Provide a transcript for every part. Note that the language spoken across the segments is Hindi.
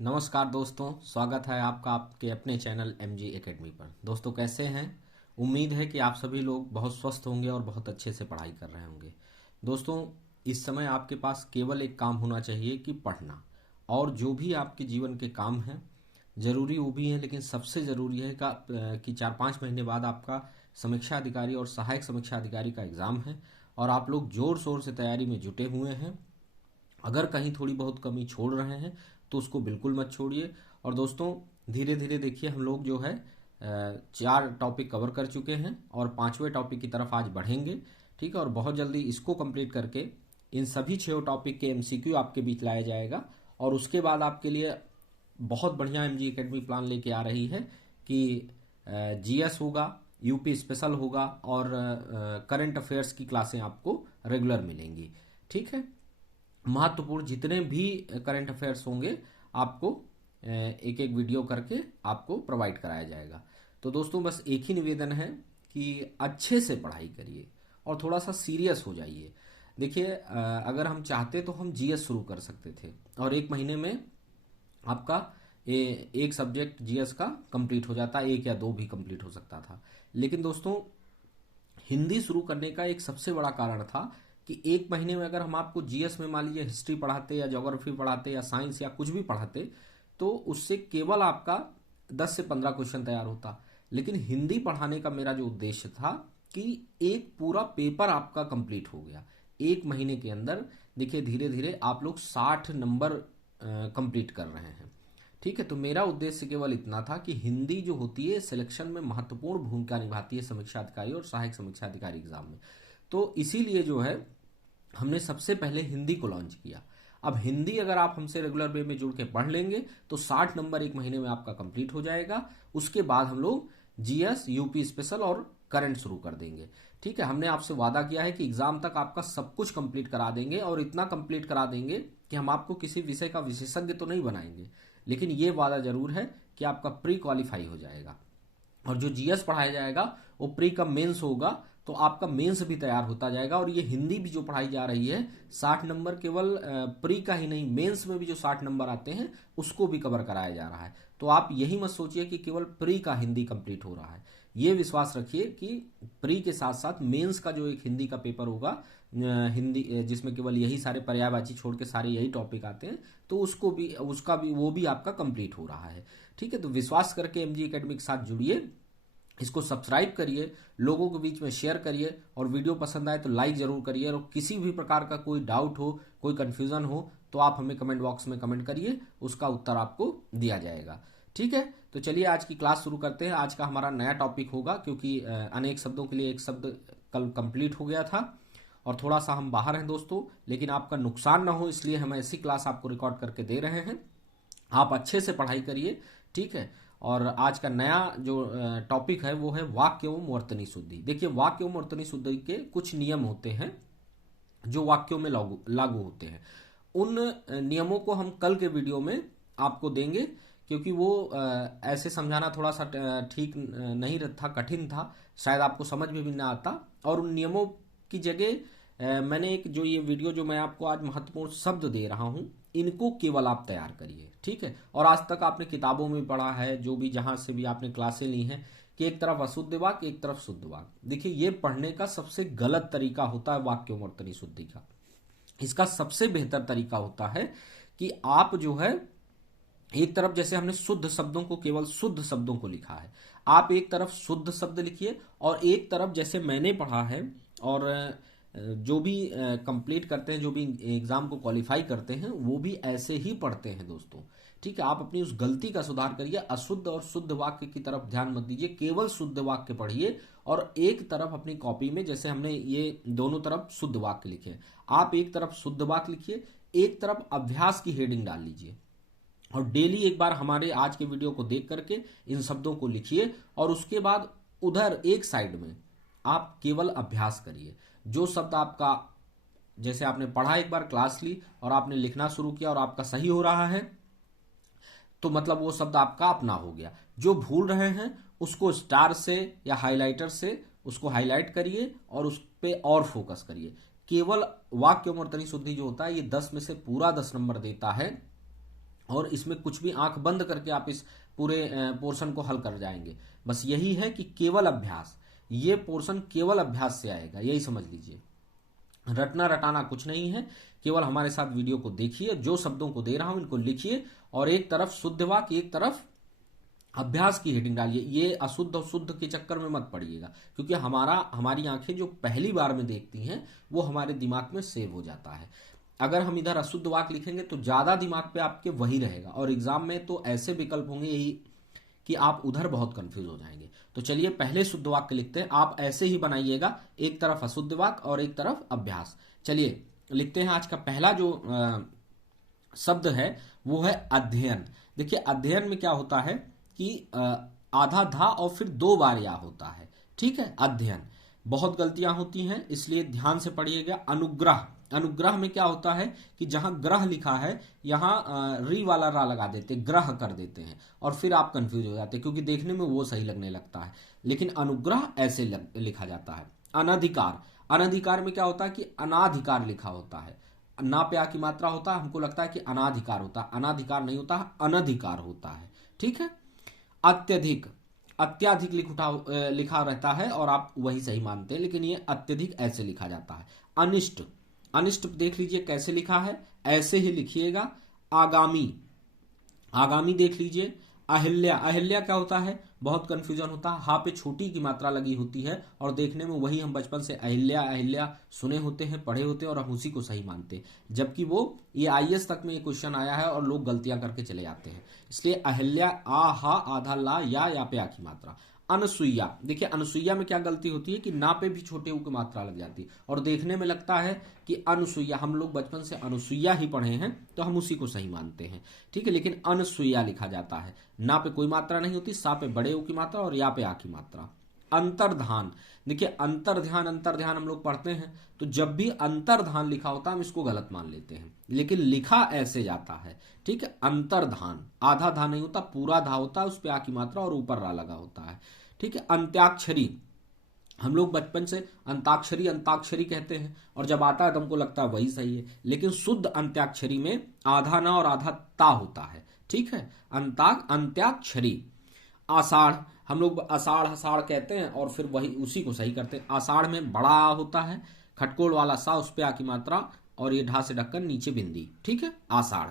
नमस्कार दोस्तों, स्वागत है आपका आपके अपने चैनल एमजी एकेडमी पर। दोस्तों कैसे हैं? उम्मीद है कि आप सभी लोग बहुत स्वस्थ होंगे और बहुत अच्छे से पढ़ाई कर रहे होंगे। दोस्तों, इस समय आपके पास केवल एक काम होना चाहिए कि पढ़ना। और जो भी आपके जीवन के काम हैं, ज़रूरी वो भी हैं, लेकिन सबसे ज़रूरी है कि 4-5 महीने बाद आपका समीक्षा अधिकारी और सहायक समीक्षा अधिकारी का एग्ज़ाम है और आप लोग ज़ोर शोर से तैयारी में जुटे हुए हैं। अगर कहीं थोड़ी बहुत कमी छोड़ रहे हैं तो उसको बिल्कुल मत छोड़िए। और दोस्तों, धीरे धीरे देखिए, हम लोग जो है 4 टॉपिक कवर कर चुके हैं और 5वें टॉपिक की तरफ आज बढ़ेंगे। ठीक है, और बहुत जल्दी इसको कंप्लीट करके इन सभी 6 टॉपिक के एमसीक्यू आपके बीच लाया जाएगा। और उसके बाद आपके लिए बहुत बढ़िया एमजी एकेडमी प्लान लेके आ रही है कि जीएस होगा, यूपी स्पेशल होगा और करंट अफेयर्स की क्लासें आपको रेगुलर मिलेंगी। ठीक है, महत्वपूर्ण जितने भी करंट अफेयर्स होंगे आपको एक एक वीडियो करके आपको प्रोवाइड कराया जाएगा। तो दोस्तों, बस एक ही निवेदन है कि अच्छे से पढ़ाई करिए और थोड़ा सा सीरियस हो जाइए। देखिए, अगर हम चाहते तो हम जीएस शुरू कर सकते थे और 1 महीने में आपका एक सब्जेक्ट जीएस का कंप्लीट हो जाता, एक या दो भी कंप्लीट हो सकता था। लेकिन दोस्तों, हिंदी शुरू करने का एक सबसे बड़ा कारण था कि 1 महीने में अगर हम आपको जीएस में मान लीजिए हिस्ट्री पढ़ाते या ज्योग्राफी पढ़ाते या साइंस या कुछ भी पढ़ाते, तो उससे केवल आपका 10 से 15 क्वेश्चन तैयार होता। लेकिन हिंदी पढ़ाने का मेरा जो उद्देश्य था कि एक पूरा पेपर आपका कंप्लीट हो गया 1 महीने के अंदर। देखिए, धीरे धीरे आप लोग 60 नंबर कंप्लीट कर रहे हैं। ठीक है, तो मेरा उद्देश्य केवल इतना था कि हिंदी जो होती है सिलेक्शन में महत्वपूर्ण भूमिका निभाती है समीक्षा अधिकारी और सहायक समीक्षा अधिकारी एग्जाम में। तो इसीलिए जो है हमने सबसे पहले हिंदी को लॉन्च किया। अब हिंदी अगर आप हमसे रेगुलर वे में जुड़ के पढ़ लेंगे तो 60 नंबर 1 महीने में आपका कंप्लीट हो जाएगा। उसके बाद हम लोग जीएस, यूपी स्पेशल और करंट शुरू कर देंगे। ठीक है, हमने आपसे वादा किया है कि एग्जाम तक आपका सब कुछ कंप्लीट करा देंगे और इतना कंप्लीट करा देंगे कि हम आपको किसी विषय का विशेषज्ञ तो नहीं बनाएंगे, लेकिन ये वादा जरूर है कि आपका प्री क्वालिफाई हो जाएगा। और जो जीएस पढ़ाया जाएगा वो प्री का मेंस होगा, तो आपका मेंस भी तैयार होता जाएगा। और ये हिंदी भी जो पढ़ाई जा रही है 60 नंबर केवल प्री का ही नहीं, मेंस में भी जो 60 नंबर आते हैं उसको भी कवर कराया जा रहा है। तो आप यही मत सोचिए कि केवल प्री का हिंदी कंप्लीट हो रहा है। ये विश्वास रखिए कि प्री के साथ साथ मेंस का जो एक हिंदी का पेपर होगा, हिंदी जिसमें केवल यही सारे पर्यायवाची छोड़ के सारे यही टॉपिक आते हैं, तो उसका भी वो भी आपका कंप्लीट हो रहा है। ठीक है, तो विश्वास करके एमजी एकेडमी के साथ जुड़िए, इसको सब्सक्राइब करिए, लोगों के बीच में शेयर करिए और वीडियो पसंद आए तो लाइक जरूर करिए। और किसी भी प्रकार का कोई डाउट हो, कोई कंफ्यूजन हो तो आप हमें कमेंट बॉक्स में कमेंट करिए, उसका उत्तर आपको दिया जाएगा। ठीक है, तो चलिए आज की क्लास शुरू करते हैं। आज का हमारा नया टॉपिक होगा, क्योंकि अनेक शब्दों के लिए एक शब्द कल कंप्लीट हो गया था और थोड़ा सा हम बाहर हैं दोस्तों, लेकिन आपका नुकसान ना हो इसलिए हम ऐसी क्लास आपको रिकॉर्ड करके दे रहे हैं। आप अच्छे से पढ़ाई करिए। ठीक है, और आज का नया जो टॉपिक है वो है वाक्य एवं वर्तनी शुद्धि। देखिए, वाक्य एवं वर्तनी शुद्धि के कुछ नियम होते हैं जो वाक्यों में लागू लागू होते हैं। उन नियमों को हम कल के वीडियो में आपको देंगे, क्योंकि वो ऐसे समझाना थोड़ा सा ठीक नहीं था, कठिन था, शायद आपको समझ में भी ना आता। और उन नियमों की जगह मैंने एक जो ये वीडियो जो मैं आपको आज महत्वपूर्ण शब्द दे रहा हूं, इनको केवल आप तैयार करिए। ठीक है, और आज तक आपने किताबों में पढ़ा है, जो भी जहां से भी आपने क्लासें ली हैं, कि एक तरफ अशुद्ध वाक्य एक तरफ शुद्ध वाक्य। देखिए, ये पढ़ने का सबसे गलत तरीका होता है वाक्य वर्तनी शुद्धि का। इसका सबसे बेहतर तरीका होता है कि आप जो है एक तरफ, जैसे हमने शुद्ध शब्दों को, केवल शुद्ध शब्दों को लिखा है, आप एक तरफ शुद्ध शब्द लिखिए और एक तरफ जैसे मैंने पढ़ा है। और जो भी कंप्लीट करते हैं, जो भी एग्जाम को क्वालिफाई करते हैं, वो भी ऐसे ही पढ़ते हैं दोस्तों। ठीक है, आप अपनी उस गलती का सुधार करिए। अशुद्ध और शुद्ध वाक्य की तरफ ध्यान मत दीजिए, केवल शुद्ध वाक्य पढ़िए। और एक तरफ अपनी कॉपी में, जैसे हमने ये दोनों तरफ शुद्ध वाक्य लिखे, आप एक तरफ शुद्ध वाक्य लिखिए, एक तरफ अभ्यास की हेडिंग डाल लीजिए। और डेली एक बार हमारे आज के वीडियो को देख करके इन शब्दों को लिखिए और उसके बाद उधर एक साइड में आप केवल अभ्यास करिए। जो शब्द आपका, जैसे आपने पढ़ा, एक बार क्लास ली और आपने लिखना शुरू किया और आपका सही हो रहा है, तो मतलब वो शब्द आपका अपना हो गया। जो भूल रहे हैं उसको स्टार से या हाइलाइटर से उसको हाईलाइट करिए और उस पर और फोकस करिए। केवल वाक्य वर्तनी शुद्धि जो होता है ये 10 में से पूरा 10 नंबर देता है। और इसमें कुछ भी आंख बंद करके आप इस पूरे पोर्शन को हल कर जाएंगे। बस यही है कि केवल अभ्यास, ये पोर्शन केवल अभ्यास से आएगा, यही समझ लीजिए। रटना रटाना कुछ नहीं है, केवल हमारे साथ वीडियो को देखिए, जो शब्दों को दे रहा हूं इनको लिखिए और एक तरफ शुद्ध वाक्य एक तरफ अभ्यास की हेडिंग डालिए। ये अशुद्ध और शुद्ध के चक्कर में मत पड़िएगा, क्योंकि हमारी आंखें जो पहली बार में देखती हैं वो हमारे दिमाग में सेव हो जाता है। अगर हम इधर अशुद्ध वाक्य लिखेंगे तो ज्यादा दिमाग पे आपके वही रहेगा, और एग्जाम में तो ऐसे विकल्प होंगे यही कि आप उधर बहुत कंफ्यूज हो जाएंगे। तो चलिए पहले शुद्ध वाक्य लिखते हैं, आप ऐसे ही बनाइएगा, एक तरफ अशुद्ध वाक्य और एक तरफ अभ्यास। चलिए लिखते हैं। आज का पहला जो शब्द है वो है अध्ययन। देखिए अध्ययन में क्या होता है कि आधा धा और फिर 2 बार या होता है, ठीक है। अध्ययन, बहुत गलतियां होती हैं इसलिए ध्यान से पढ़िएगा। अनुग्रह, अनुग्रह में क्या होता है कि जहां ग्रह लिखा है यहां री वाला रा लगा देते, ग्रह कर देते हैं और फिर आप कंफ्यूज हो जाते हैं, क्योंकि देखने में वो सही लगने लगता है, लेकिन अनुग्रह ऐसे लिखा जाता है। अनधिकार, अनधिकार में क्या होता है कि अनाधिकार लिखा होता है, ना पे आ की मात्रा होता है, हमको लगता है कि अनाधिकार होता है, अनाधिकार नहीं होता है, अनधिकार होता है, ठीक है। अत्यधिक, अत्याधिक लिखा रहता है और आप वही सही मानते हैं, लेकिन ये अत्यधिक ऐसे लिखा जाता है। अनिष्ट, अनिष्ट देख लीजिए कैसे लिखा है, ऐसे ही लिखिएगा। आगामी, आगामी देख लीजिए। अहिल्या, अहिल्या क्या होता है, बहुत कंफ्यूजन होता है, हा पे छोटी की मात्रा लगी होती है और देखने में वही हम बचपन से अहिल्या अहिल्या सुने होते हैं, पढ़े होते हैं और हम उसी को सही मानते हैं, जबकि वो ये आईएएस तक में ये क्वेश्चन आया है और लोग गलतियां करके चले जाते हैं। इसलिए अहिल्या, आ हा आधा ला या पे आ की मात्रा। अनसुईया, देखिए अनसुईया में क्या गलती होती है कि ना पे भी छोटे ऊ की मात्रा लग जाती है और देखने में लगता है कि अनसुईया, हम लोग बचपन से अनसुईया ही पढ़े हैं तो हम उसी को सही मानते हैं, ठीक है, लेकिन अनसुईया लिखा जाता है। ना पे कोई मात्रा नहीं होती, सा पे बड़े ऊ की मात्रा और या पे आ की मात्रा। अंतर्धान, देखिए अंतर्ध्यान, अंतर्ध्यान हम लोग पढ़ते हैं तो जब भी अंतर्धान लिखा होता है हम इसको गलत मान लेते हैं, लेकिन लिखा ऐसे जाता है, ठीक है। अंतर्धान, आधा धा नहीं होता, पूरा धा होता है, उस पे आ की मात्रा और ऊपर रा लगा होता है, ठीक है। अंत्याक्षरी, हम लोग बचपन से अंताक्षरी अंताक्षरी कहते हैं और जब आता है तो हमको लगता है वही सही है, लेकिन शुद्ध अंत्याक्षरी में आधा ना और आधा ता होता है, ठीक है। अंत्याक्षरी। आषाढ़, हम लोग आषाढ़ आषाढ़ कहते हैं और फिर वही उसी को सही करते हैं। आषाढ़ में बड़ा आ होता है, खटकोल वाला सा, उस पे आ की मात्रा और ये ढा से ढक्कन नीचे बिंदी, ठीक है। आषाढ़।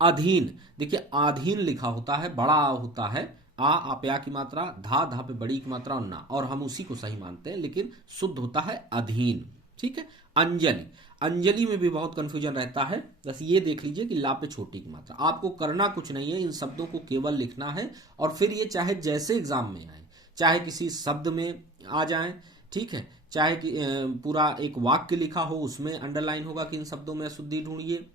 अधीन, देखिए आधीन लिखा होता है, बड़ा आ होता है, आ पे आ की मात्रा, धा धा पे बड़ी की मात्रा और ना, और हम उसी को सही मानते हैं, लेकिन शुद्ध होता है अधीन, ठीक है। अंजलि, अंजलि में भी बहुत कंफ्यूजन रहता है, बस ये देख लीजिए कि ला पे छोटी की मात्रा। आपको करना कुछ नहीं है, इन शब्दों को केवल लिखना है और फिर ये चाहे जैसे एग्जाम में आए, चाहे किसी शब्द में आ जाए, ठीक है, चाहे कि पूरा एक वाक्य लिखा हो उसमें अंडरलाइन होगा कि इन शब्दों में अशुद्धि ढूंढिए,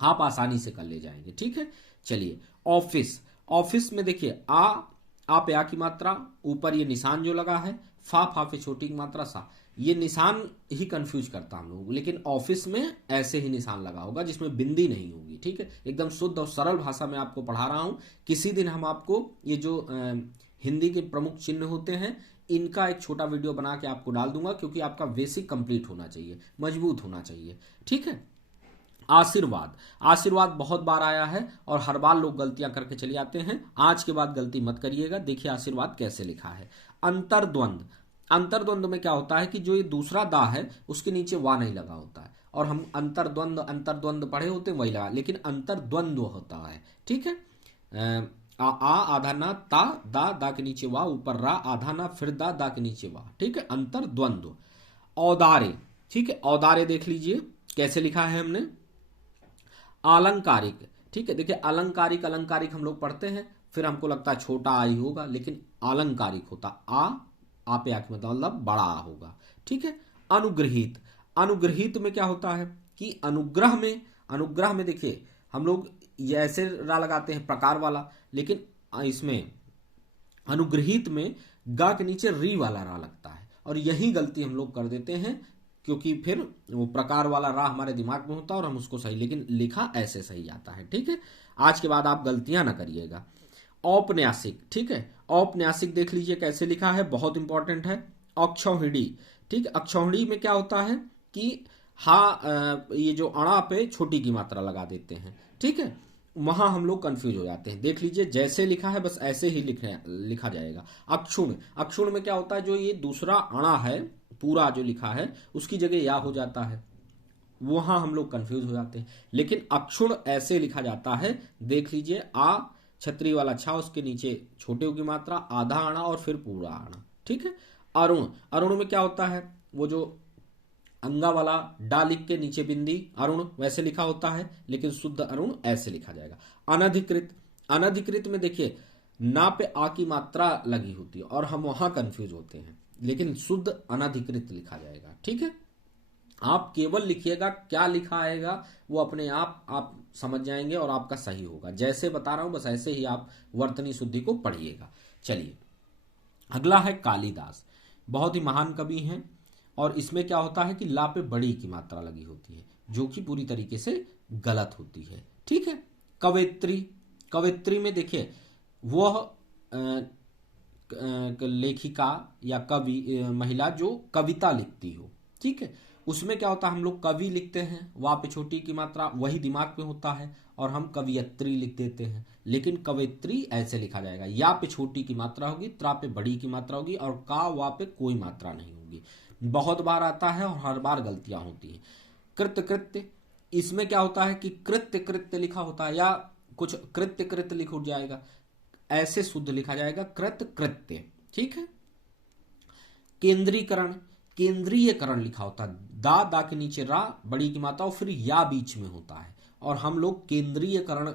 आप आसानी से कर ले जाएंगे, ठीक है। चलिए ऑफिस, ऑफिस में देखिए आ पे आ की मात्रा, ऊपर ये निशान जो लगा है, फा पे छोटी की मात्रा सा, ये निशान ही कंफ्यूज करता हम लोग, लेकिन ऑफिस में ऐसे ही निशान लगा होगा जिसमें बिंदी नहीं होगी, ठीक है। एकदम शुद्ध और सरल भाषा में आपको पढ़ा रहा हूं। किसी दिन हम आपको ये जो हिंदी के प्रमुख चिन्ह होते हैं इनका एक छोटा वीडियो बना के आपको डाल दूंगा, क्योंकि आपका बेसिक कंप्लीट होना चाहिए, मजबूत होना चाहिए, ठीक है। आशीर्वाद, आशीर्वाद बहुत बार आया है और हर बार लोग गलतियां करके चले जाते हैं, आज के बाद गलती मत करिएगा। देखिए आशीर्वाद कैसे लिखा है। अंतर्द्वंद, अंतर्द्वंद में क्या होता है कि जो ये दूसरा दा है उसके नीचे वा नहीं लगा होता है और हम अंतर्द्वंद अंतर्द्वंद पढ़े होते हैं वही लगा, लेकिन अंतर्द्वंद होता है, ठीक है। आधा ना, ता दा के नीचे वा, ऊपर रा, आधा ना, फिर दा के नीचे वा, ठीक है। अंतर्द्वंद। औदारे, ठीक है, औदारे देख लीजिए कैसे लिखा है हमने। अलंकारिक, ठीक है, देखिए अलंकारिक, अलंकारिक हम लोग पढ़ते हैं फिर हमको लगता है छोटा आई होगा, लेकिन अलंकारिक होता आ पे आके मतलब बड़ा आ होगा, ठीक है। अनुग्रहित, अनुग्रहित में क्या होता है कि अनुग्रह में, अनुग्रह में देखिए हम लोग ये ऐसे रा लगाते हैं प्रकार वाला, लेकिन इसमें अनुग्रहित में गा के नीचे री वाला रा लगता है और यही गलती हम लोग कर देते हैं, क्योंकि फिर वो प्रकार वाला रा हमारे दिमाग में होता है और हम उसको सही, लेकिन लिखा ऐसे सही आता है, ठीक है। आज के बाद आप गलतियां ना करिएगा। औपन्यासिक, ठीक है, औपन्यासिक देख लीजिए कैसे लिखा है, बहुत इंपॉर्टेंट है। अक्षौहिणी, ठीक है, अक्षौहिणी में क्या होता है कि ये जो अणा पे छोटी की मात्रा लगा देते हैं, ठीक है। वहां हम लोग कंफ्यूज हो जाते हैं। देख लीजिए, जैसे लिखा है बस ऐसे ही लिखा जाएगा। अक्षुण, अक्षुण में क्या होता है, जो ये दूसरा अणा है पूरा जो लिखा है उसकी जगह या हो जाता है, वहां हम लोग कंफ्यूज हो जाते हैं। लेकिन अक्षुण ऐसे लिखा जाता है, देख लीजिए, आ छतरी वाला छा, उसके नीचे छोटे ऊ की मात्रा, आधा आना और फिर पूरा आना। ठीक है। अरुण, अरुण में क्या होता है, वो जो अंगा वाला डा लिख के नीचे बिंदी, अरुण वैसे लिखा होता है, लेकिन शुद्ध अरुण ऐसे लिखा जाएगा। अनधिकृत, अनधिकृत में देखिए ना पे आ की मात्रा लगी होती है और हम वहां कंफ्यूज होते हैं, लेकिन शुद्ध अनधिकृत लिखा जाएगा। ठीक है। आप केवल लिखिएगा, क्या लिखा आएगा वो अपने आप समझ जाएंगे और आपका सही होगा। जैसे बता रहा हूं बस ऐसे ही आप वर्तनी शुद्धि को पढ़िएगा। चलिए, अगला है कालिदास, बहुत ही महान कवि हैं, और इसमें क्या होता है कि ला पे बड़ी की मात्रा लगी होती है, जो कि पूरी तरीके से गलत होती है। ठीक है। कवयित्री, कवयित्री में देखिए वह लेखिका या कवि महिला जो कविता लिखती हो। ठीक है। उसमें क्या होता है, हम लोग कवि लिखते हैं, वहां पे छोटी की मात्रा वही दिमाग में होता है और हम कवियत्री लिख देते हैं, लेकिन कवयित्री ऐसे लिखा जाएगा। या पे छोटी की मात्रा होगी, त्रा पे बड़ी की मात्रा होगी और का वा पे कोई मात्रा नहीं होगी। बहुत बार आता है और हर बार गलतियां होती हैं। कृत्य, कृत्य, इसमें क्या होता है कि कृत्य कृत्य लिखा होता है, या कुछ कृत्य कृत्य लिख उठ जाएगा, ऐसे शुद्ध लिखा जाएगा कृत्य कृत्य। ठीक है। केंद्रीकरण, केंद्रीयकरण लिखा होता है, दा दा के नीचे रा बड़ी की मात्रा और फिर या बीच में होता है, और हम लोग केंद्रीयकरण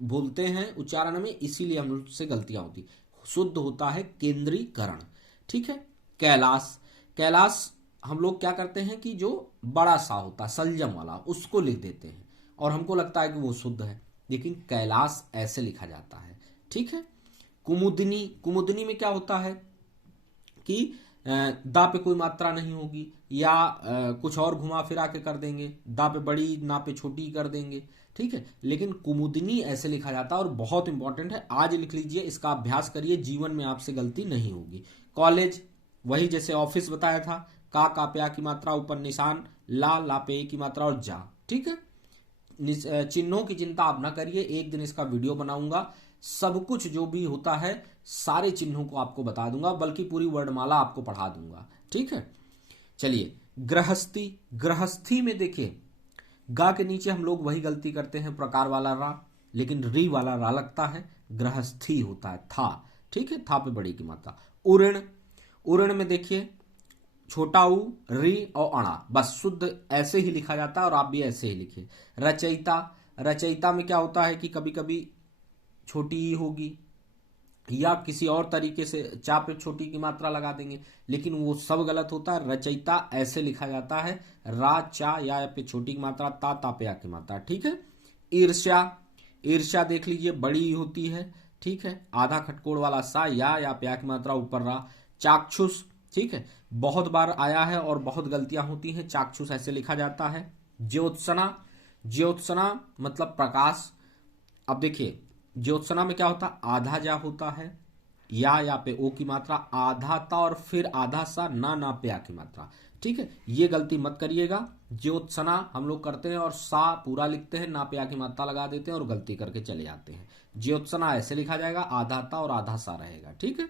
बोलते हैं उच्चारण में, इसीलिए हम लोग से गलतियां होती। शुद्ध होता है केंद्रीकरण। ठीक है। कैलाश, कैलाश हम लोग क्या करते हैं कि जो बड़ा सा होता है सलजम वाला उसको लिख देते हैं और हमको लगता है कि वो शुद्ध है, लेकिन कैलाश ऐसे लिखा जाता है। ठीक है। कुमुदनी, कुमुदनी में क्या होता है कि दा पे कोई मात्रा नहीं होगी, या कुछ और घुमा फिरा के कर देंगे, दा पे बड़ी ना पे छोटी कर देंगे। ठीक है। लेकिन कुमुदनी ऐसे लिखा जाता है और बहुत इंपॉर्टेंट है, आज लिख लीजिए, इसका अभ्यास करिए, जीवन में आपसे गलती नहीं होगी। कॉलेज, वही जैसे ऑफिस बताया था, का पे आ की मात्रा ऊपर निशान, ला पे ए की मात्रा और जा। ठीक है। चिन्हों की चिंता आप ना करिए, एक दिन इसका वीडियो बनाऊंगा, सब कुछ जो भी होता है सारे चिन्हों को आपको बता दूंगा, बल्कि पूरी वर्णमाला आपको पढ़ा दूंगा। ठीक है। चलिए, गृहस्थी, गृहस्थी में देखिए गा के नीचे हम लोग वही गलती करते हैं, प्रकार वाला रा, लेकिन री वाला रा लगता है, गृहस्थी होता है था। ठीक है। था पे बड़ी की मात्रा। उऋण, उऋण में देखिए छोटा ऊ री और अणा, बस शुद्ध ऐसे ही लिखा जाता है और आप भी ऐसे ही लिखिए। रचयिता, रचयिता में क्या होता है कि कभी कभी छोटी ई होगी या किसी और तरीके से चा पे छोटी की मात्रा लगा देंगे, लेकिन वो सब गलत होता है। रचयिता ऐसे लिखा जाता है, रा चा या पे छोटी की मात्रा, ता पे आ की मात्रा। ठीक है। ईर्ष्या, ईर्ष्या देख लीजिए बड़ी होती है। ठीक है। आधा खटकोड़ वाला सा, या पे आ की मात्रा ऊपर रा। चाक्षुष, ठीक है, बहुत बार आया है और बहुत गलतियां होती हैं, चाक्षुष ऐसे लिखा जाता है। ज्योत्सना, ज्योत्सना मतलब प्रकाश। अब देखिए ज्योत्सना में क्या होता है, आधा जा होता है, या पे ओ की मात्रा, आधा ता और फिर आधा सा, ना पे आ की मात्रा। ठीक है। ये गलती मत करिएगा, ज्योत्सना हम लोग करते हैं और सा पूरा लिखते हैं, ना पे आ की मात्रा लगा देते हैं और गलती करके चले जाते हैं। ज्योत्सना ऐसे लिखा जाएगा, आधा ता और आधा सा रहेगा। ठीक है।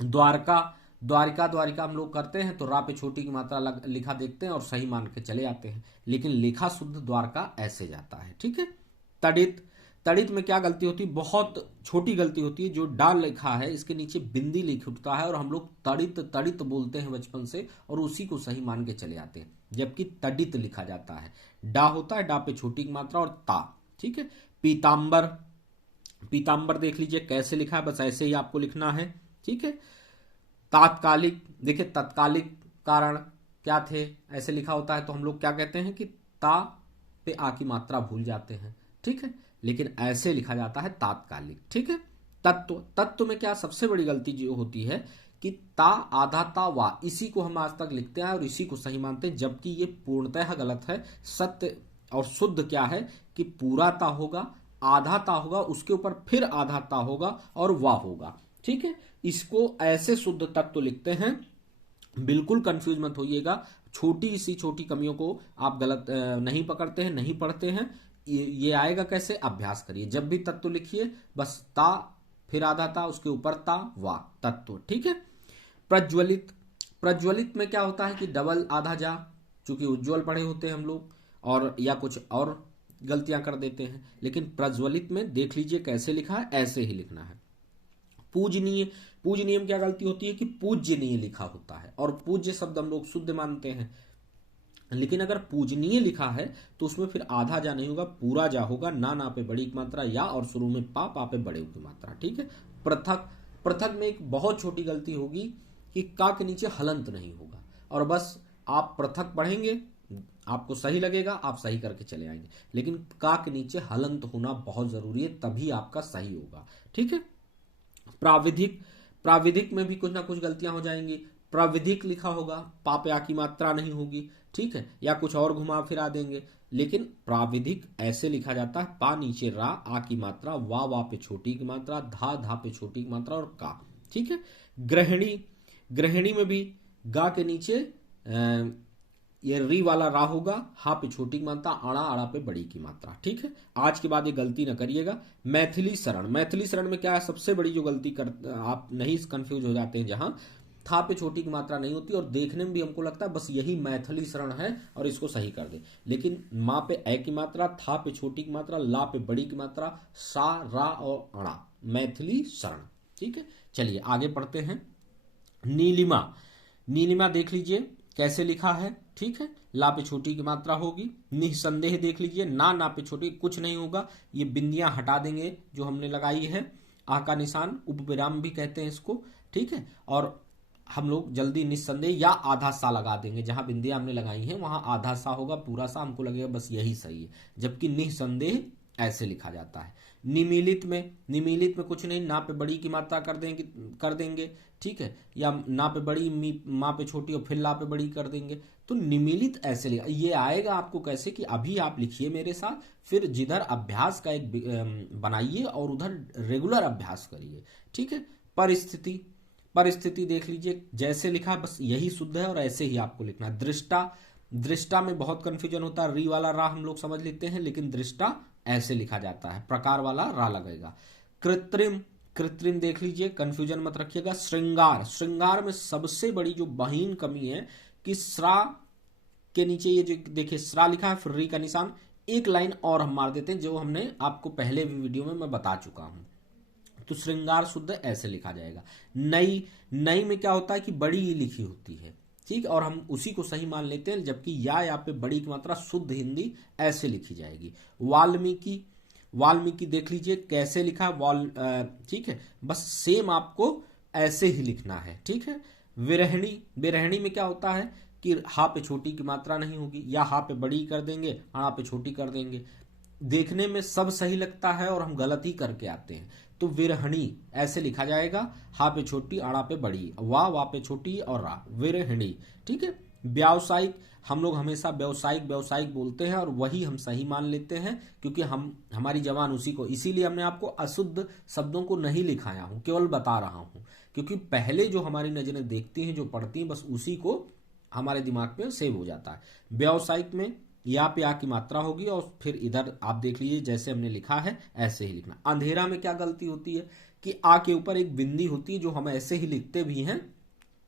द्वारका, द्वारिका, द्वारिका हम लोग करते हैं तो रा पे छोटी की मात्रा लिखा देखते हैं और सही मान के चले जाते हैं, लेकिन लिखा शुद्ध द्वारका ऐसे जाता है। ठीक है। तड़ित, तड़ित में क्या गलती होती है, बहुत छोटी गलती होती है, जो डाल लिखा है इसके नीचे बिंदी लिख उठता है और हम लोग तड़ित तड़ित बोलते हैं बचपन से और उसी को सही मान के चले आते हैं, जबकि तड़ित लिखा जाता है। डा होता है, डा पे छोटी की मात्रा और ता। ठीक है। पीतांबर, पीतांबर देख लीजिए कैसे लिखा है, बस ऐसे ही आपको लिखना है। ठीक है। तात्कालिक, देखिए तत्कालिक कारण क्या थे, ऐसे लिखा होता है तो हम लोग क्या कहते हैं कि ता पे आ की मात्रा भूल जाते हैं। ठीक है। लेकिन ऐसे लिखा जाता है तात्कालिक। ठीक है। तत्व, तत्व में क्या सबसे बड़ी गलती जो होती है कि ता आधा ता वा, इसी को हम आज तक लिखते हैं और इसी को सही मानते हैं, जबकि ये पूर्णतः गलत है। सत्य और शुद्ध क्या है कि पूरा ता होगा, आधा ता होगा, उसके ऊपर फिर आधा ता होगा और वाह होगा। ठीक है। इसको ऐसे शुद्ध तत्व लिखते हैं, बिल्कुल कंफ्यूज मत होइएगा। छोटी सी छोटी कमियों को आप गलत नहीं पकड़ते हैं, नहीं पढ़ते हैं, ये आएगा कैसे, अभ्यास करिए। जब भी तत्व लिखिए बस ता, फिर आधा ता, उसके ऊपर ता, वा, तत्व। ठीक है। प्रज्वलित, प्रज्वलित में क्या होता है कि डबल आधा जा, चूंकि उज्ज्वल पढ़े होते हैं हम लोग, और या कुछ और गलतियां कर देते हैं, लेकिन प्रज्वलित में देख लीजिए कैसे लिखा है, ऐसे ही लिखना है। पूजनीय, पूजनीय में क्या गलती होती है कि पूज्यनीय लिखा होता है, और पूज्य शब्द हम लोग शुद्ध मानते हैं, लेकिन अगर पूजनीय लिखा है तो उसमें फिर आधा जा नहीं होगा, पूरा जा होगा। ना ना पे बड़ी की मात्रा या, और शुरू में पा, पा पे बड़े की मात्रा। ठीक है। पृथक, पृथक में एक बहुत छोटी गलती होगी कि का के नीचे हलंत नहीं होगा, और बस आप पृथक पढ़ेंगे, आपको सही लगेगा, आप सही करके चले आएंगे, लेकिन का के नीचे हलंत होना बहुत जरूरी है, तभी आपका सही होगा। ठीक है। प्राविधिक, प्राविधिक में भी कुछ ना कुछ गलतियां हो जाएंगी। प्राविधिक लिखा होगा, पा पे आ की मात्रा नहीं होगी। ठीक है। या कुछ और घुमा फिरा देंगे, लेकिन प्राविधिक ऐसे लिखा जाता है, पा नीचे रा, आ की मात्रा, वा पे छोटी की मात्रा, धा, धा पे छोटी की मात्रा, और का। ठीक है। ग्रहणी, ग्रहणी में भी गा के नीचे ये री वाला रा होगा, हा पे छोटी की मात्रा, आड़ा, आड़ा पे बड़ी की मात्रा। ठीक है। आज के बाद ये गलती ना करिएगा। मैथिली शरण, मैथिली शरण में क्या है, सबसे बड़ी जो गलती कर, आप नहीं कंफ्यूज हो जाते हैं, जहां था पे छोटी की मात्रा नहीं होती, और देखने में भी हमको लगता है बस यही मैथिली शरण है और इसको सही कर दे, लेकिन माँ पे ए की मात्रा, था पे छोटी की मात्रा, ला पे बड़ी की मात्रा, सा, रा और अणा, मैथिली शरण। ठीक है। चलिए आगे पढ़ते हैं। नीलिमा, नीलिमा देख लीजिए कैसे लिखा है। ठीक है। ला पे छोटी की मात्रा होगी। निसंदेह देख लीजिए, ना, ना पे छोटी कुछ नहीं होगा, ये बिंदियां हटा देंगे जो हमने लगाई है, आ का निशान, उपविराम भी कहते हैं इसको। ठीक है। और हम लोग जल्दी निस्संदेह या आधा सा लगा देंगे, जहां बिंदियां हमने लगाई हैं वहां आधा सा होगा, पूरा सा हमको लगेगा बस यही सही है, जबकि निसंदेह ऐसे लिखा जाता है। निमीलित में, निमीलित में कुछ नहीं, ना पे बड़ी की मात्रा कर देंगे, कर देंगे। ठीक है। या ना पे बड़ी, माँ पे छोटी, और फिर ला पे बड़ी कर देंगे। तो निमीलित ऐसे लिखा, ये आएगा आपको कैसे कि अभी आप लिखिए मेरे साथ, फिर जिधर अभ्यास का एक बनाइए और उधर रेगुलर अभ्यास करिए। ठीक है। परिस्थिति, परिस्थिति देख लीजिए जैसे लिखा है बस यही शुद्ध है, और ऐसे ही आपको लिखना है। दृष्टा, दृष्टा में बहुत कंफ्यूजन होता है, री वाला रा हम लोग समझ लेते हैं, लेकिन दृष्टा ऐसे लिखा जाता है, प्रकार वाला रा लगेगा। कृत्रिम, कृत्रिम देख लीजिए, कंफ्यूजन मत रखिएगा। श्रृंगार, श्रृंगार में सबसे बड़ी जो बहीन कमी है कि श्रा के नीचे ये जो देखिए श्रा लिखा है, फिर री का निशान, एक लाइन और हम मार देते हैं, जो हमने आपको पहले भी वीडियो में मैं बता चुका हूं। तो श्रृंगार शुद्ध ऐसे लिखा जाएगा। नई, नई में क्या होता है कि बड़ी ही लिखी होती है। ठीक। और हम उसी को सही मान लेते हैं, जबकि या पे बड़ी की मात्रा शुद्ध हिंदी ऐसे लिखी जाएगी। वाल्मीकि, वाल्मीकि देख लीजिए कैसे लिखा वाल, ठीक है, बस सेम आपको ऐसे ही लिखना है। ठीक है। विरहणी, विरहणी में क्या होता है कि हा पे छोटी की मात्रा नहीं होगी, या हा पे बड़ी कर देंगे, हाँ पे छोटी कर देंगे, देखने में सब सही लगता है और हम गलत ही करके आते हैं। तो विरहणी ऐसे लिखा जाएगा, हा पे छोटी, आड़ा पे बड़ी, वा पे छोटी, और रा, विरहणी। ठीक है। व्यावसायिक, हम लोग हमेशा व्यावसायिक व्यावसायिक बोलते हैं, और वही हम सही मान लेते हैं, क्योंकि हम हमारी जबान उसी को, इसीलिए हमने आपको अशुद्ध शब्दों को नहीं लिखाया हूं, केवल बता रहा हूं, क्योंकि पहले जो हमारी नजरें देखती हैं, जो पढ़ती हैं, बस उसी को हमारे दिमाग में सेव हो जाता है। व्यावसायिक में या पे आ की मात्रा होगी, और फिर इधर आप देख लीजिए जैसे हमने लिखा है ऐसे ही लिखना। अंधेरा में क्या गलती होती है कि आ के ऊपर एक बिंदी होती है, जो हम ऐसे ही लिखते भी हैं,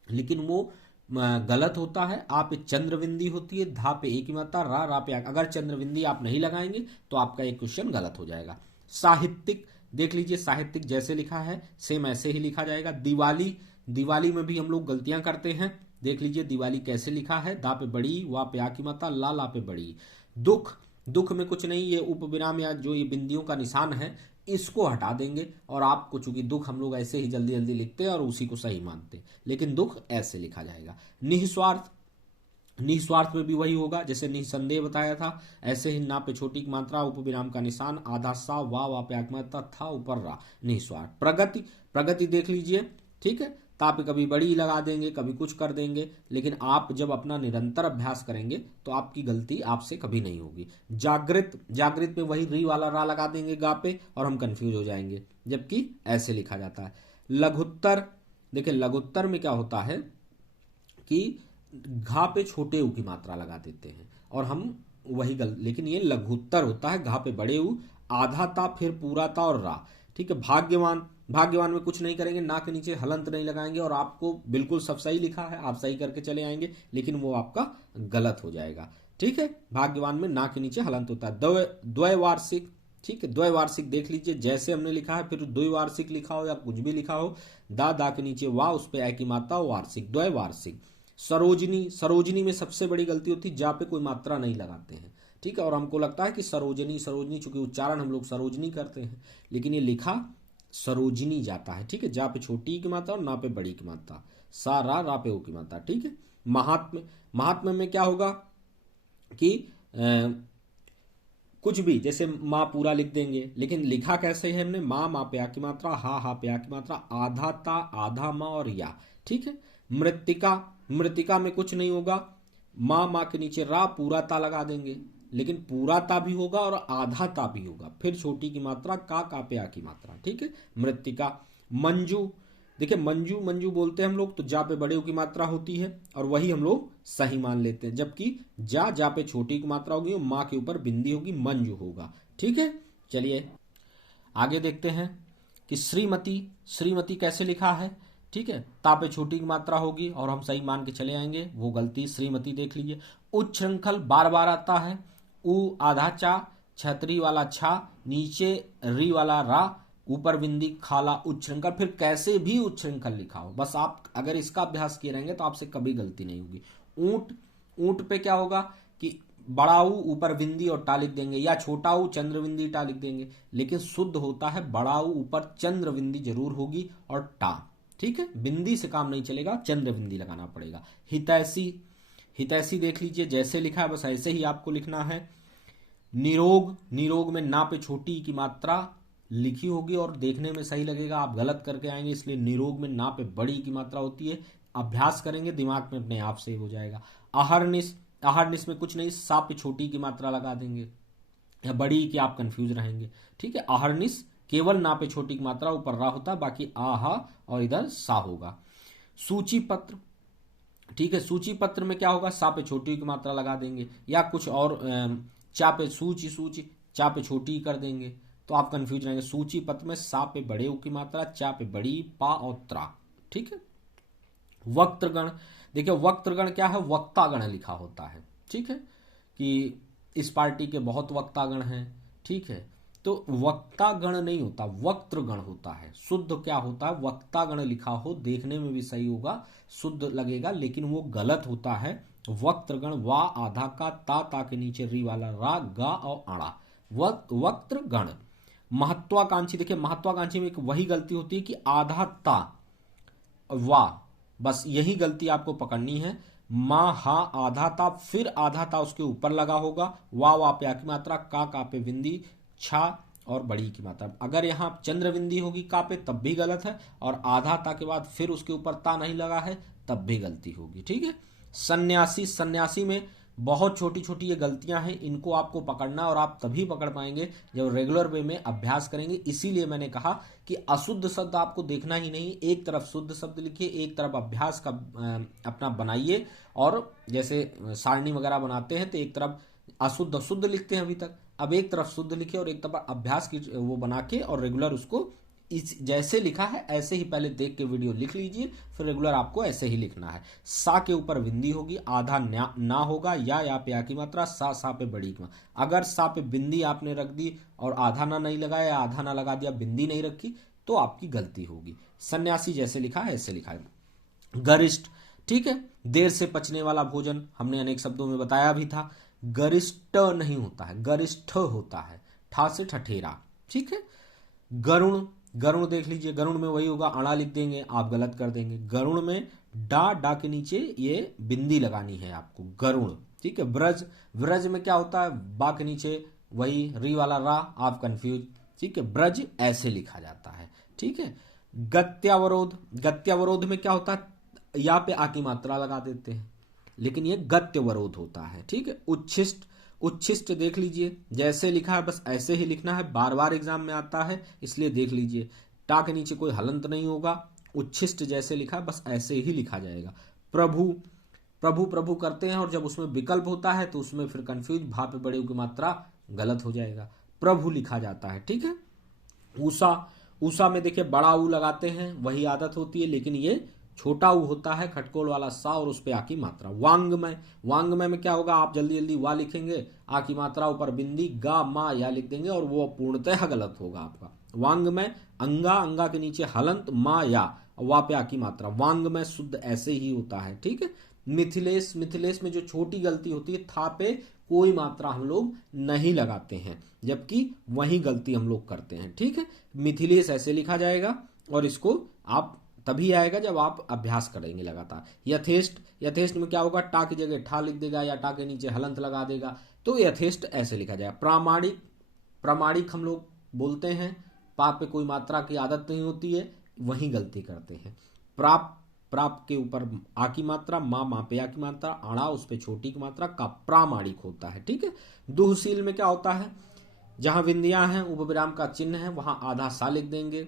लेकिन वो गलत होता है। आ पे चंद्र बिंदी होती है, धा पे एक की मात्रा, रा पे आ, अगर चंद्र बिंदी आप नहीं लगाएंगे तो आपका एक क्वेश्चन गलत हो जाएगा। साहित्यिक देख लीजिए, साहित्यिक जैसे लिखा है सेम ऐसे ही लिखा जाएगा। दिवाली, दिवाली में भी हम लोग गलतियां करते हैं, देख लीजिए दिवाली कैसे लिखा है, दा पे बड़ी, वा पे आ की मात्रा, ला पे बड़ी। दुख, दुख में कुछ नहीं, ये उपविराम या जो ये बिंदियों का निशान है इसको हटा देंगे, और आपको चूंकि दुख हम लोग ऐसे ही जल्दी जल्दी लिखते हैं और उसी को सही मानते हैं, लेकिन दुख ऐसे लिखा जाएगा। निस्वार्थ, निस्वार्थ में भी वही होगा जैसे निसंदेह बताया था, ऐसे ही ना पे छोटी की मात्रा, उपविराम का निशान, आधा सा, वा पे आ की मात्रा, था ऊपर रा, निस्वार्थ। प्रगति, प्रगति देख लीजिए। ठीक है। ता पे कभी बड़ी लगा देंगे, कभी कुछ कर देंगे, लेकिन आप जब अपना निरंतर अभ्यास करेंगे तो आपकी गलती आपसे कभी नहीं होगी। जागृत, जागृत में वही री वाला रा लगा देंगे गा पे, और हम कंफ्यूज हो जाएंगे, जबकि ऐसे लिखा जाता है। लघुत्तर, देखिए लघुत्तर में क्या होता है कि घा पे छोटे ऊ की मात्रा लगा देते हैं, और हम वही लेकिन ये लघुत्तर होता है, घा पे बड़े ऊ, आधा ता, फिर पूरा ता और रा। ठीक है। भाग्यवान, भाग्यवान में कुछ नहीं करेंगे, ना के नीचे हलंत नहीं लगाएंगे, और आपको बिल्कुल सब सही लिखा है, आप सही करके चले आएंगे, लेकिन वो आपका गलत हो जाएगा। ठीक है। भाग्यवान में ना के नीचे हलंत होता है। द्वैवार्षिक, ठीक है, द्वैवार्षिक देख लीजिए, जैसे हमने लिखा है, फिर द्विवार्षिक लिखा हो या कुछ भी लिखा हो, दा के नीचे वाह, उस पे ए की मात्रा, वार्षिक, द्वैवार्षिक। सरोजनी, सरोजनी में सबसे बड़ी गलती होती है जा पे कोई मात्रा नहीं लगाते हैं। ठीक है। और हमको लगता है कि सरोजनी, सरोजनी, चूंकि उच्चारण हम लोग सरोजनी करते हैं, लेकिन ये लिखा सरोजनी जाता है। ठीक है। जा पे छोटी की मात्रा और ना पे बड़ी की मात्रा, सा रा पे ओ की मात्रा। ठीक है। महात्म्य, महात्म्य में क्या होगा कि कुछ भी, जैसे माँ पूरा लिख देंगे, लेकिन लिखा कैसे है हमने, माँ पे आ की मात्रा, हा पे आ की मात्रा, आधा ता, आधा माँ और या। ठीक है। मृत्तिका, मृत्तिका में कुछ नहीं होगा, माँ के नीचे रा, पूरा ता लगा देंगे, लेकिन पूरा ता भी होगा और आधा ता भी होगा, फिर छोटी की मात्रा, का पे आ की मात्रा। ठीक है। मृत्तिका। मंजू, देखिए मंजू, मंजू बोलते हैं हम लोग तो जा पे बड़े की मात्रा होती है, और वही हम लोग सही मान लेते हैं, जबकि जा पे छोटी की मात्रा होगी और माँ के ऊपर बिंदी होगी, मंजू होगा। ठीक है। चलिए आगे देखते हैं कि श्रीमती, श्रीमती कैसे लिखा है। ठीक है। ता पे छोटी की मात्रा होगी और हम सही मान के चले आएंगे, वो गलती, श्रीमती देख लीजिए। उच्छृंखल बार बार आता है, उ आधा चा, छतरी वाला छा, नीचे री वाला रा, ऊपर बिंदी खाला, उच्छृंखल, फिर कैसे भी उच्छृंखल लिखा हो, बस आप अगर इसका अभ्यास किए रहेंगे तो आपसे कभी गलती नहीं होगी। ऊंट, ऊंट पे क्या होगा कि बड़ा ऊ ऊपर बिंदी और टा लिख देंगे, या छोटा ऊ चंद्र बिंदी टा लिख देंगे, लेकिन शुद्ध होता है बड़ा ऊ ऊपर चंद्र बिंदी जरूर होगी और टा। ठीक है। बिंदी से काम नहीं चलेगा, चंद्र बिंदी लगाना पड़ेगा। हितैषी, हितैषी देख लीजिए, जैसे लिखा है बस ऐसे ही आपको लिखना है। निरोग, निरोग में ना पे छोटी की मात्रा लिखी होगी और देखने में सही लगेगा, आप गलत करके आएंगे, इसलिए निरोग में ना पे बड़ी की मात्रा होती है। अभ्यास करेंगे दिमाग में अपने आप से हो जाएगा। अहर्निश, अहर्निश में कुछ नहीं, सा पे छोटी की मात्रा लगा देंगे या बड़ी की, आप कंफ्यूज रहेंगे। ठीक है। अहर्निश केवल ना पे छोटी की मात्रा, ऊपर रा होता है, बाकी आहा और इधर सा होगा। सूची पत्र, ठीक है। सूची पत्र में क्या होगा, सा पे छोटी की मात्रा लगा देंगे, या कुछ और चा पे सूची, सूची चा पे छोटी कर देंगे, तो आप कंफ्यूज रहेंगे। सूची पत्र में सा पे बड़े ऊ की मात्रा, चा पे बड़ी, पा और त्रा। ठीक है। वक्त्रगण, देखिए वक्त्रगण क्या है, वक्तागण लिखा होता है। ठीक है। कि इस पार्टी के बहुत वक्तागण हैं। ठीक है। तो वक्तागण नहीं होता, वक्त्रगण होता है। शुद्ध क्या होता है, वक्तागण लिखा हो, देखने में भी सही होगा, शुद्ध लगेगा, लेकिन वो गलत होता है। वक्त्रगण, वा आधा का, ता के नीचे री वाला रा, गा और आड़ा, वक्त्रगण। महत्वाकांक्षी, देखिए महत्वाकांक्षी में एक वही गलती होती है कि आधा ता वाह, बस यही गलती आपको पकड़नी है। माँ हा आधा ता, फिर आधा ता उसके ऊपर लगा होगा, वाह पे आ की मात्रा, का पे बिंदी, छा और बड़ी की मात्रा। अगर यहाँ चंद्र बिंदी होगी का पे तब भी गलत है, और आधा ता के बाद फिर उसके ऊपर ता नहीं लगा है तब भी गलती होगी। ठीक है। सन्यासी, सन्यासी में बहुत छोटी छोटी ये गलतियां हैं, इनको आपको पकड़ना, और आप तभी पकड़ पाएंगे जब रेगुलर वे में अभ्यास करेंगे। इसीलिए मैंने कहा कि अशुद्ध शब्द आपको देखना ही नहीं, एक तरफ शुद्ध शब्द लिखिए, एक तरफ अभ्यास का अपना बनाइए, और जैसे सारणी वगैरह बनाते हैं तो एक तरफ अशुद्ध शुद्ध लिखते हैं अभी तक, अब एक तरफ शुद्ध लिखिए और एक तरफ अभ्यास की वो बना के, और रेगुलर उसको इस जैसे लिखा है ऐसे ही पहले देख के वीडियो लिख लीजिए, फिर रेगुलर आपको ऐसे ही लिखना है। सा के ऊपर बिंदी होगी, आधा ना होगा, या पे आ की मात्रा, सा पे बड़ी की मात्रा। अगर सा पे बिंदी आपने रख दी और आधा ना नहीं लगाया, आधा ना लगा दिया, बिंदी नहीं रखी, तो आपकी गलती होगी। सन्यासी जैसे लिखा है ऐसे लिखा है। गरिष्ठ, ठीक है, देर से पचने वाला भोजन, हमने अनेक शब्दों में बताया भी था। गरिष्ठ नहीं होता है, गरिष्ठ होता है, ठा से ठठेरा। ठीक है। गरुण, गरुण देख लीजिए, गरुण में वही होगा, अड़ा लिख देंगे, आप गलत कर देंगे। गरुण में डा के नीचे ये बिंदी लगानी है आपको, गरुण। ठीक है। ब्रज, ब्रज में क्या होता है, बा के नीचे वही री वाला रा, आप कंफ्यूज। ठीक है। ब्रज ऐसे लिखा जाता है। ठीक है। गत्यावरोध, गत्यावरोध में क्या होता है, या पे आ की मात्रा लगा देते हैं, लेकिन ये गत्यवरोध होता है। ठीक है। उच्छिष्ट, उच्छिष्ट देख लीजिए, जैसे लिखा है बस ऐसे ही लिखना है, बार बार एग्जाम में आता है, इसलिए देख लीजिए, टा के नीचे कोई हलंत नहीं होगा, उच्छिष्ट जैसे लिखा है बस ऐसे ही लिखा जाएगा। प्रभु, प्रभु प्रभु करते हैं और जब उसमें विकल्प होता है तो उसमें फिर कंफ्यूज भा पे बड़े ऊ की मात्रा गलत हो जाएगा, प्रभु लिखा जाता है। ठीक है। ऊषा, ऊषा में देखिए बड़ा ऊ लगाते हैं, वही आदत होती है, लेकिन ये छोटा ऊ होता है, खटकोल वाला सा और उस पे आ की मात्रा। वांग्मय, वांग्मय में क्या होगा, आप जल्दी जल्दी वा लिखेंगे, आ की मात्रा ऊपर बिंदी, गा मा या लिख देंगे और वो पूर्णतः गलत होगा आपका। वांग्मय, अंगा, अंगा के नीचे हलंत, मा या, वा पे आ की मात्रा। वांग्मय शुद्ध ऐसे ही होता है। ठीक है। मिथिलेश, मिथिलेश में जो छोटी गलती होती है, था पे कोई मात्रा हम लोग नहीं लगाते हैं, जबकि वही गलती हम लोग करते हैं। ठीक है। मिथिलेश ऐसे लिखा जाएगा और इसको आप तभी आएगा जब आप अभ्यास करेंगे लगातार। यथेष्ट, यथेष्ट में क्या होगा, टा की जगह ठा लिख देगा या टा के नीचे हलंत लगा देगा, तो यथेष्ट ऐसे लिखा जाएगा। प्रामाणिक, प्रामाणिक हम लोग बोलते हैं, पा पे कोई मात्रा की आदत नहीं होती है, वही गलती करते हैं। प्राप, प्राप के ऊपर आ की मात्रा, माँ पे आ की मात्रा, अड़ा उस पे छोटी की मात्रा, का प्रामाणिक होता है। ठीक है। दुहशील में क्या होता है, जहां बिंदियां हैं उपविराम का चिन्ह है वहां आधा सा लिख देंगे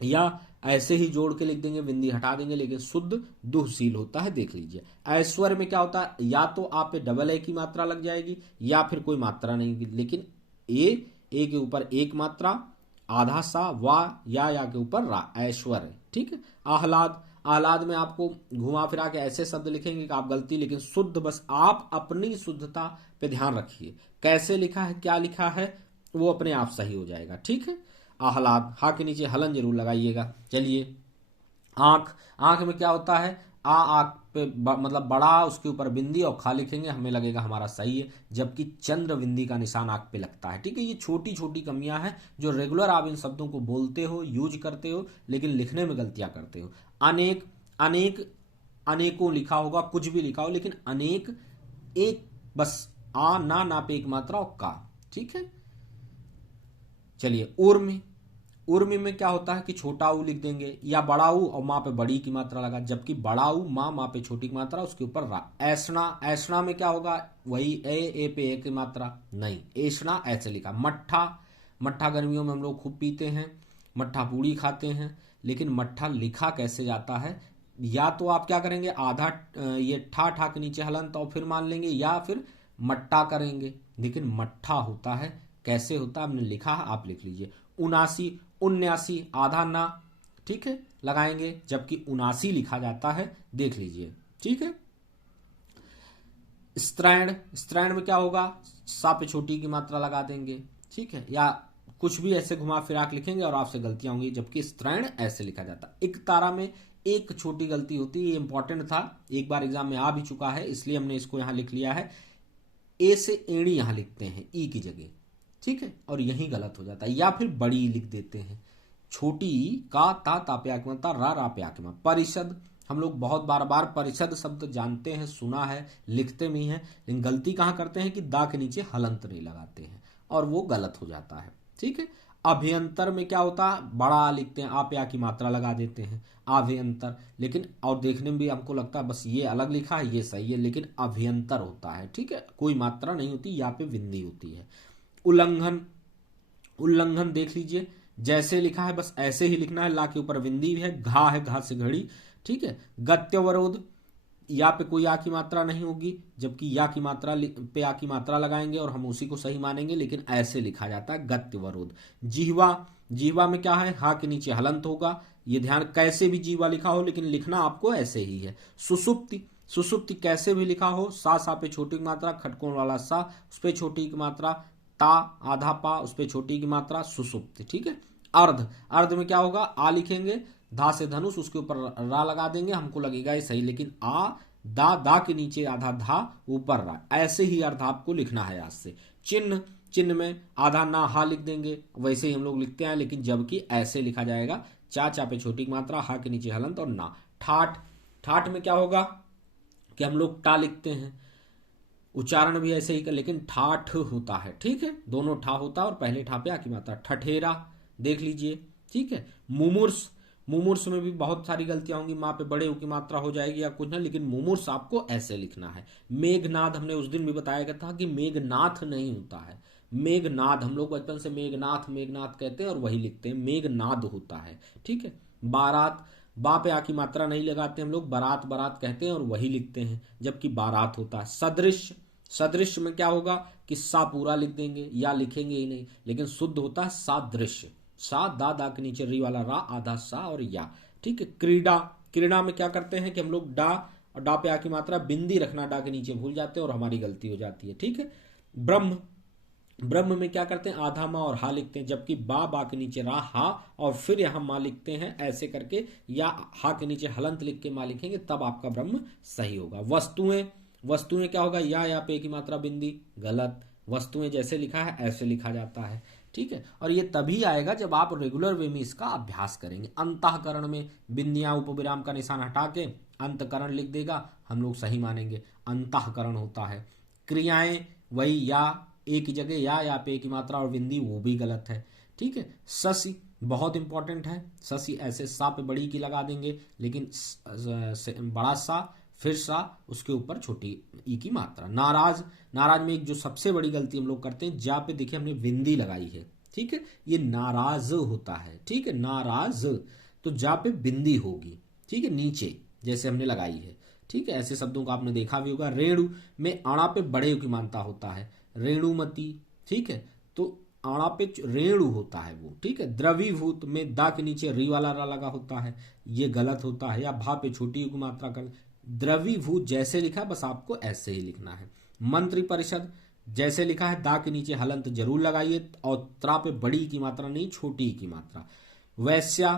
या ऐसे ही जोड़ के लिख देंगे, बिंदी हटा देंगे, लेकिन शुद्ध दुहशील होता है। देख लीजिए। ऐश्वर्य में क्या होता है, या तो आप पे डबल ए की मात्रा लग जाएगी या फिर कोई मात्रा नहीं, लेकिन ए के ऊपर एक मात्रा, आधा सा, वा या के ऊपर रा, ऐश्वर्य। ठीक है। आह्लाद, आह्लाद में आपको घुमा फिरा के ऐसे शब्द लिखेंगे कि आप गलती, लेकिन शुद्ध, बस आप अपनी शुद्धता पे ध्यान रखिए, कैसे लिखा है क्या लिखा है वो अपने आप सही हो जाएगा। ठीक है। आह्लाद, हा के नीचे हलन जरूर लगाइएगा। चलिए। आंख, आंख में क्या होता है, आंख पे मतलब बड़ा, उसके ऊपर बिंदी और खा लिखेंगे, हमें लगेगा हमारा सही है, जबकि चंद्र बिंदी का निशान आंख पे लगता है। ठीक है। ये छोटी छोटी कमियां हैं जो रेगुलर आप इन शब्दों को बोलते हो, यूज करते हो, लेकिन लिखने में गलतियां करते हो। अनेक, अनेक, अनेकों लिखा होगा, कुछ भी लिखा हो, लेकिन अनेक एक बस ना पे एक मात्रा और का। ठीक है। चलिए। उर्मी, उर्मी में क्या होता है कि छोटा ऊ लिख देंगे या बड़ा ऊ और माँ पे बड़ी की मात्रा लगा, जबकि बड़ा ऊ माँ पे छोटी की मात्रा, उसके ऊपर रा। ऐसना, ऐसना में क्या होगा, वही ए पे ए की मात्रा नहीं, ऐसना ऐसे लिखा। मट्ठा, मट्ठा गर्मियों में हम लोग खूब पीते हैं, मट्ठा पूड़ी खाते हैं, लेकिन मट्ठा लिखा कैसे जाता है, या तो आप क्या करेंगे, आधा ये ठा ठा के नीचे हलंत और फिर मान लेंगे, या फिर मट्टा करेंगे, लेकिन मट्ठा होता है। कैसे होता है हमने लिखा है, आप लिख लीजिए। उनासी, 79, आधा ना, ठीक है, लगाएंगे, जबकि 79 लिखा जाता है। देख लीजिए। ठीक है। स्त्रैण, स्त्रैण में क्या होगा, सा पे छोटी की मात्रा लगा देंगे। ठीक है। या कुछ भी ऐसे घुमा फिरा के लिखेंगे और आपसे गलतियां होंगी, जबकि स्त्रैण ऐसे लिखा जाता है। एक तारा में एक छोटी गलती होती है, ये इंपॉर्टेंट था, एक बार एग्जाम में आ भी चुका है, इसलिए हमने इसको यहां लिख लिया है। ए से एड़ी यहां लिखते हैं ई की जगह। ठीक है। और यही गलत हो जाता है, या फिर बड़ी लिख देते हैं, छोटी का ता पे आत्मता, रा पे आत्मा। परिषद, हम लोग बहुत बार बार परिषद शब्द जानते हैं, सुना है, लिखते भी हैं, लेकिन गलती कहां करते हैं कि दा के नीचे हलंत नहीं लगाते हैं और वो गलत हो जाता है। ठीक है। अभ्यंतर में क्या होता है, बड़ा लिखते हैं, आप या की मात्रा लगा देते हैं, अभ्यंतर, लेकिन और देखने में भी हमको लगता है बस ये अलग लिखा है ये सही है, लेकिन अभ्यंतर होता है। ठीक है। कोई मात्रा नहीं होती, यहाँ पे बिंदी होती है। उल्लंघन, उल्लंघन देख लीजिए, जैसे लिखा है बस ऐसे ही लिखना है, ला के ऊपर बिंदी भी है, घा है, घा से घड़ी। ठीक है। गत्यवरोध, या पे कोई आ की मात्रा नहीं होगी, जबकि या की मात्रा पे आ की मात्रा लगाएंगे और हम उसी को सही मानेंगे, लेकिन ऐसे लिखा जाता है गत्यवरोध। जिह्वा, जिह्वा में क्या है, हा के नीचे हलंत होगा, ये ध्यान, कैसे भी जीवा लिखा हो लेकिन लिखना आपको ऐसे ही है। सुसुप्ति, सुसुप्ति कैसे भी लिखा हो, सा पे छोटी की मात्रा, खटकोण वाला सा, उस पे छोटी की मात्रा, ता आधा पा, उस पे छोटी की मात्रा, सुसुप्ति। ठीक है। अर्ध, अर्ध में क्या होगा, आ लिखेंगे, धा से धनुष, उसके ऊपर रा लगा देंगे, हमको लगेगा ये सही, लेकिन आ दा के नीचे आधा धा, ऊपर रा, ऐसे ही अर्ध आपको लिखना है आज से। चिन्ह, चिन्ह में आधा ना हा लिख देंगे, वैसे ही हम लोग लिखते हैं, लेकिन जबकि ऐसे लिखा जाएगा, चा पे छोटी की मात्रा, हा के नीचे हलंत और ना। ठाठ, ठाठ में क्या होगा कि हम लोग टा लिखते हैं, उच्चारण भी ऐसे ही कर, लेकिन ठाठ होता है। ठीक है। दोनों ठा होता है और पहले ठा पे आ की मात्रा। ठठेरा देख लीजिए। ठीक है। मुमूर्ष, मुमूर्ष में भी बहुत सारी गलतियां होंगी, माँ पे बड़े की मात्रा हो जाएगी या कुछ ना, लेकिन मुमूर्ष आपको ऐसे लिखना है। मेघनाद, हमने उस दिन भी बताया गया था कि मेघनाथ नहीं होता है, मेघनाद, हम लोग बचपन से मेघनाथ मेघनाथ कहते हैं और वही लिखते हैं, मेघनाद होता है। ठीक है। बारात, बा पे आ की मात्रा नहीं लगाते हम लोग, बारात बारात कहते हैं और वही लिखते हैं, जबकि बारात होता है। सदृश, सदृश में क्या होगा कि सा पूरा लिख देंगे या लिखेंगे ही नहीं, लेकिन शुद्ध होता है सादृश्य। सा दा दा के नीचे री वाला रा, आधा सा और या। ठीक है। क्रीड़ा, क्रीड़ा में क्या करते हैं कि हम लोग डा और डा पे आ की मात्रा बिंदी रखना डा के नीचे भूल जाते हैं और हमारी गलती हो जाती है। ठीक है। ब्रह्म, ब्रह्म में क्या करते हैं आधा माँ और हा लिखते हैं, जबकि बा बा के नीचे रा हा और फिर यहां माँ लिखते हैं ऐसे करके, या हा के नीचे हलंत लिख के माँ लिखेंगे, तब आपका ब्रह्म सही होगा। वस्तुएं, वस्तुएं क्या होगा या पे की मात्रा बिंदी, गलत। वस्तुएं जैसे लिखा है ऐसे लिखा जाता है। ठीक है। और ये तभी आएगा जब आप रेगुलर वे में इसका अभ्यास करेंगे। अंतःकरण में बिंदियां उपविराम का निशान हटा के अंतकरण लिख देगा, हम लोग सही मानेंगे, अंतःकरण होता है। क्रियाएं वही या एक की जगह या पे की मात्रा और बिंदी, वो भी गलत है। ठीक है। ससी बहुत इंपॉर्टेंट है, ससी ऐसे सा पे बड़ी की लगा देंगे, लेकिन बड़ा सा फिर सा उसके ऊपर छोटी ई की मात्रा। नाराज, नाराज में एक जो सबसे बड़ी गलती हम लोग करते हैं, जा पे देखिए हमने बिंदी लगाई है। ठीक है। ये नाराज होता है। ठीक है। नाराज, तो जा पे बिंदी होगी। ठीक है। नीचे जैसे हमने लगाई है। ठीक है। ऐसे शब्दों को आपने देखा भी होगा। रेणु में आड़ा पे बड़े की मानता होता है, रेणुमती। ठीक है। तो आड़ा पे रेणु होता है वो। ठीक है। द्रवीभूत में दा के नीचे री वाला रा लगा होता है, ये गलत होता है। या भा पे छोटी की मात्रा कर, द्रवीभूत जैसे लिखा है बस आपको ऐसे ही लिखना है। मंत्री परिषद जैसे लिखा है दा के नीचे हलंत जरूर लगाइए, और त्रा पे बड़ी की मात्रा नहीं छोटी की मात्रा। वैश्या,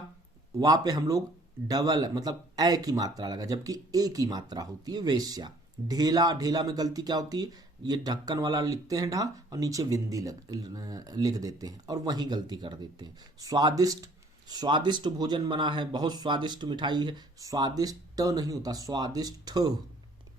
वा पे हम लोग डबल मतलब ए की मात्रा लगा, जबकि ए की मात्रा होती है वेश्या। ढेला, ढेला में गलती क्या होती है, ये ढक्कन वाला लिखते हैं ढा और नीचे बिंदी लिख देते हैं और वहीं गलती कर देते हैं। स्वादिष्ट, स्वादिष्ट भोजन बना है, बहुत स्वादिष्ट मिठाई है, स्वादिष्ट नहीं होता, स्वादिष्ट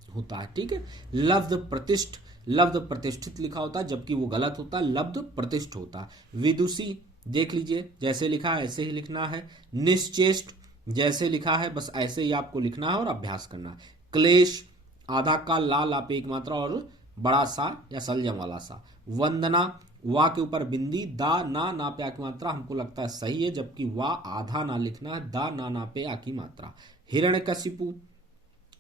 होता है। ठीक है। लब्ध प्रतिष्ठ, लब्ध प्रतिष्ठित लिखा होता है, जबकि वो गलत होता है, लब्ध प्रतिष्ठ होता है। विदुषी देख लीजिए जैसे लिखा है ऐसे ही लिखना है। निश्चेष्ट जैसे लिखा है बस ऐसे ही आपको लिखना है और अभ्यास करना है। क्लेश, आधा का ला ला पे एक मात्रा और बड़ा सा या सलजम वाला सा। वंदना, वा के ऊपर बिंदी, दा ना ना पे आ की मात्रा हमको लगता है सही है, जबकि वा आधा ना लिखना है, दा ना ना पे आ की मात्रा। हिरण्यकशिपु,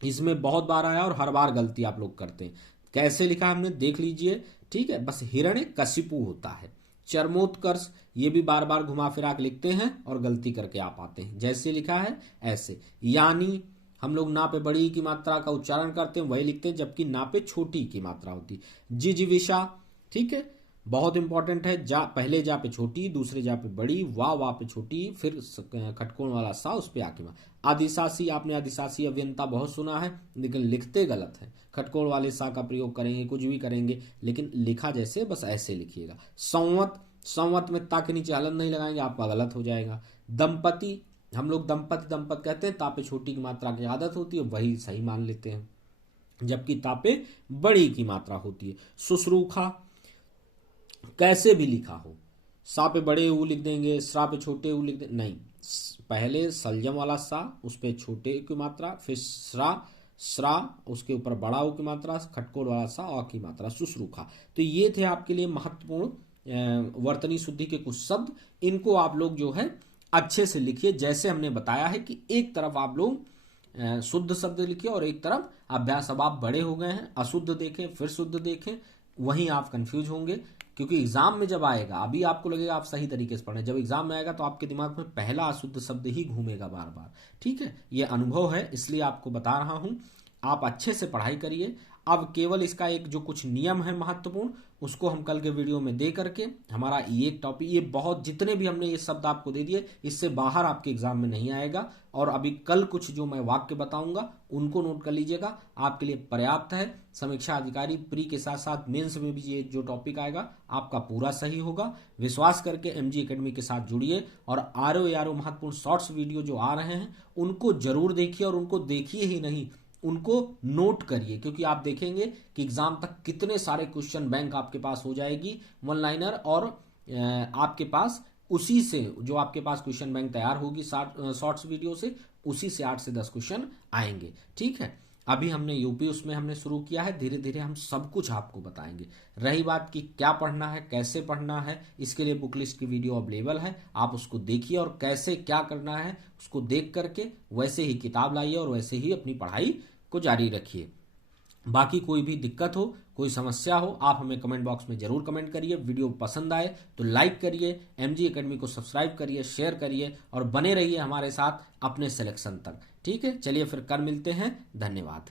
इसमें बहुत बार आया और हर बार गलती आप लोग करते हैं। कैसे लिखा हमने देख लीजिए। ठीक है। बस हिरण्यकशिपु होता है। चरमोत्कर्ष, ये भी बार बार घुमा फिरा के लिखते हैं और गलती करके आप आते हैं, जैसे लिखा है ऐसे। यानी हम लोग ना पे बड़ी की मात्रा का उच्चारण करते हैं वही लिखते हैं, जबकि ना पे छोटी की मात्रा होती है। जिजीविषा, ठीक है, बहुत इंपॉर्टेंट है। जा पहले जा पे छोटी, दूसरे जा पे बड़ी, वा पे छोटी, फिर खटकोण वाला सा उस पे आके। आदिशासी, आपने आदिशासी अव्ययता बहुत सुना है, लेकिन लिखते गलत है। खटकोण वाले सा का प्रयोग करेंगे, कुछ भी करेंगे, लेकिन लिखा जैसे बस ऐसे लिखिएगा। संवत, संवत में ता के नीचे हलन नहीं लगाएंगे, आपका गलत हो जाएगा। दंपति, हम लोग दंपति दंपत कहते हैं, तापे छोटी की मात्रा की आदत होती है, वही सही मान लेते हैं, जबकि तापे बड़ी की मात्रा होती है। शुश्रूखा कैसे भी लिखा हो, सा पे बड़े ऊ लिख देंगे, श्रा पे छोटे ऊ लिख देंगे, नहीं, पहले सलजम वाला सा, उस पे छोटे की मात्रा, फिर श्रा, श्रा उसके ऊपर बड़ा ऊ की मात्रा, खटकोड़ वाला सा अ की मात्रा, शुश्रूखा। तो ये थे आपके लिए महत्वपूर्ण वर्तनी शुद्धि के कुछ शब्द। इनको आप लोग जो है अच्छे से लिखिए, जैसे हमने बताया है कि एक तरफ आप लोग शुद्ध शब्द लिखिए और एक तरफ अभ्यास। अब आप बड़े हो गए हैं, अशुद्ध देखें फिर शुद्ध देखें, वहीं आप कंफ्यूज होंगे, क्योंकि एग्जाम में जब आएगा, अभी आपको लगेगा आप सही तरीके से पढ़ें, जब एग्जाम में आएगा तो आपके दिमाग में पहला अशुद्ध शब्द ही घूमेगा बार बार। ठीक है। ये अनुभव है, इसलिए आपको बता रहा हूं, आप अच्छे से पढ़ाई करिए। अब केवल इसका एक जो कुछ नियम है महत्वपूर्ण, उसको हम कल के वीडियो में दे करके, हमारा ये एक टॉपिक, ये बहुत जितने भी हमने ये शब्द आपको दे दिए, इससे बाहर आपके एग्जाम में नहीं आएगा। और अभी कल कुछ जो मैं वाक्य बताऊंगा उनको नोट कर लीजिएगा, आपके लिए पर्याप्त है। समीक्षा अधिकारी प्री के साथ साथ मेंस में भी ये जो टॉपिक आएगा आपका पूरा सही होगा। विश्वास करके एमजी एकेडमी के साथ जुड़िए, और आरो महत्वपूर्ण शॉर्ट्स वीडियो जो आ रहे हैं उनको जरूर देखिए, और उनको देखिए ही नहीं, उनको नोट करिए, क्योंकि आप देखेंगे कि एग्जाम तक कितने सारे क्वेश्चन बैंक आपके पास हो जाएगी वन लाइनर, और आपके पास उसी से जो आपके पास क्वेश्चन बैंक तैयार होगी शॉर्ट्स वीडियो से, उसी से 8 से 10 क्वेश्चन आएंगे। ठीक है। अभी हमने यूपी उसमें हमने शुरू किया है, धीरे धीरे हम सब कुछ आपको बताएंगे। रही बात कि क्या पढ़ना है, कैसे पढ़ना है, इसके लिए बुक लिस्ट की वीडियो अवेलेबल है, आप उसको देखिए और कैसे क्या करना है उसको देख करके वैसे ही किताब लाइए और वैसे ही अपनी पढ़ाई को जारी रखिए। बाकी कोई भी दिक्कत हो, कोई समस्या हो, आप हमें कमेंट बॉक्स में जरूर कमेंट करिए। वीडियो पसंद आए तो लाइक करिए, एमजी एकेडमी को सब्सक्राइब करिए, शेयर करिए और बने रहिए हमारे साथ अपने सिलेक्शन तक। ठीक है, चलिए फिर कल मिलते हैं। धन्यवाद।